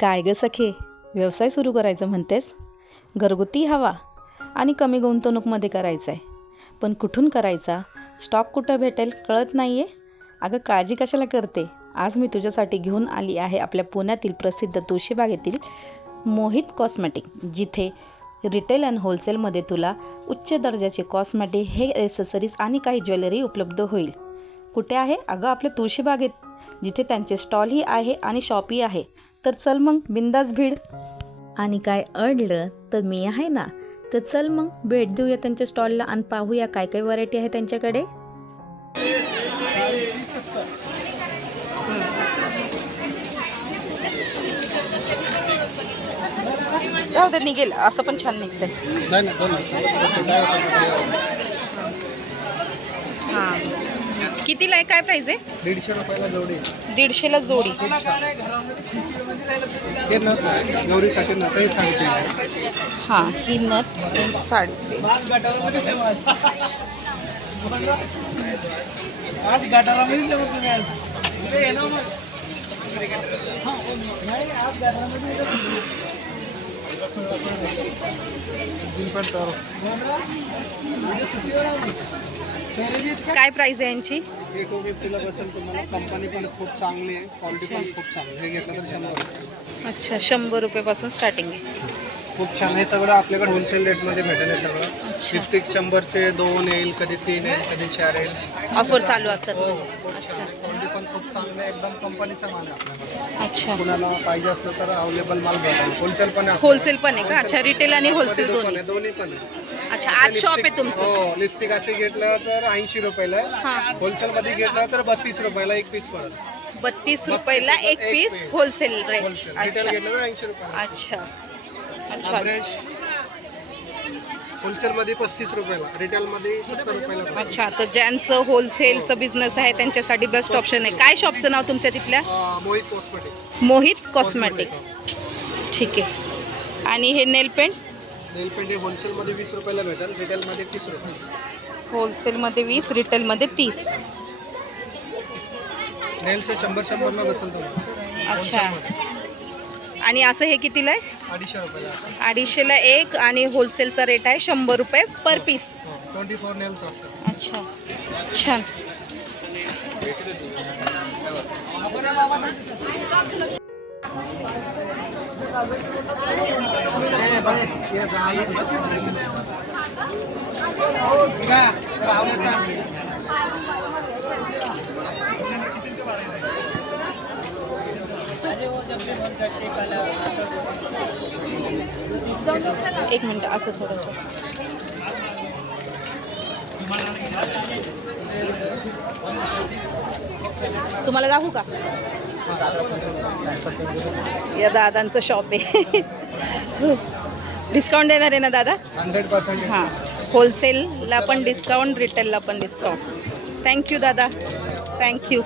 काय ग सखे? व्यवसाय सुरू करायचं म्हणतेस? घरगुती हवा आणि कमी गुंतवणूकमध्ये करायचं आहे पण कुठून करायचा? स्टॉक कुठं भेटेल कळत नाही आहे अगं काळजी कशाला करते? आज मी तुझ्यासाठी घेऊन आली आहे आपल्या पुण्यातील प्रसिद्ध तुळशीबागेतील मोहित कॉस्मॅटिक जिथे रिटेल अँड होलसेलमध्ये तुला उच्च दर्जाचे कॉस्मॅटिक हे एसेसरीज आणि काही ज्वेलरी उपलब्ध होईल. कुठे आहे? अगं आपल्या तुळशीबागेत जिथे त्यांचे स्टॉलही आहे आणि शॉपही आहे. तर चल मग बिंदास भीड आणि काय अडलं तर मी आहे ना तर चल मग भेट देऊया त्यांच्या स्टॉलला आणि पाहूया काय काय व्हरायटी आहे त्यांच्याकडे. निघेल. असं पण छान निघतंय नाही नाही दोन हां कितीला आहे? काय प्राईज आहे? दीडशे रुपयाला जोडी. दीडशेला जोडी. हे नथ गौरीसाठी नथही सांगते. हां ही नथ साडी आज गटारामध्ये. पण काय प्राईज आहे यांची हे टू फिफ्टीला बसेल तुम्हाला कंपनी पण खूप चांगली आहे क्वालिटी पण खूप चांगली. हे घेतलं तर शंभर रुपये. अच्छा शंभर रुपयापासून स्टार्टिंग आहे खूप छान हे सगळं. आपल्याकडे होलसेल रेटमध्ये भेटेल हे सगळं. लिपस्टिक शंभरचे दोन येईल कधी तीन येईल कधी चार येईल. ऑफर चालू असतात. हो खूप छान क्वालिटी पण खूप चांगली आहे. एकदम कंपनीचा माल आहे आपल्याकडे. अच्छा. कुणाला पाहिजे असलं तर अवेलेबल माल भेटेल. होलसेल पण आहे होलसेल पण आहे का? अच्छा रिटेल आणि होलसेल. दोन्ही. दोन्ही पण आहे. अच्छा आज शॉप आहे तुमचं. हो लिपस्टिक असे घेतलं तर ऐंशी रुपयाला हां. होलसेल मध्ये घेतलं तर बत्तीस रुपयाला एक पीस पडत बत्तीस रुपयाला एक piece wholesale rate wholesale retail अच्छा. घेतलं तर ऐंशी रुपयाला. अच्छा. अच्छा. अव्हरेज होलसेल मध्ये पस्तीस रुपयाला रिटेल मध्ये सत्तर रुपयाला. अच्छा तर ज्यांचं होलसेलचं बिझनेस आहे त्यांच्यासाठी बेस्ट ऑप्शन आहे. काय शॉपचं नाव तुमच्या तिथल्या? अं, मोहित कॉस्मेटिक मोहित कॉस्मॅटिक ठीक आहे. आणि हे नेल पेंट नेल पेंट हे होलसेल मध्ये वीस रुपयाला भेटेल रिटेल मध्ये तीस रुपये. होलसेलमध्ये वीस रिटेलमध्ये तीस. नेलचे शंभर शंभरला बसेल तुम्हाला. अच्छा. होलसेलमध्ये. आणि असं हे कितीला आहे? अडीचशे अडीचशेला एक आणि होलसेलचा रेट आहे शंभर रुपये per piece twenty four nails असतात अच्छा. छान. एक मिनटं असं थोडंसं. तुम्हाला दाखवू का? या दादांचं शॉप आहे. डिस्काउंट देणार आहे ना दादा? हंड्रेड पर्सेंट हां. होलसेलला पण डिस्काउंट रिटेलला पण डिस्काउंट थँक्यू दादा. थँक्यू